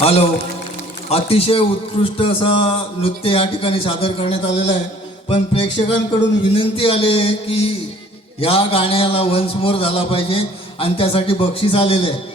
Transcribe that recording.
Hello, अतिशय उत्कृष्ट असा नृत्य या ठिकाणी सादर करण्यात आलेलं आहे. पण प्रेक्षकांकडून विनंती आली आहे की या गाण्याला वन्स मोर झाला पाहिजे आणि त्यासाठी बक्षीस आलेलं आहे.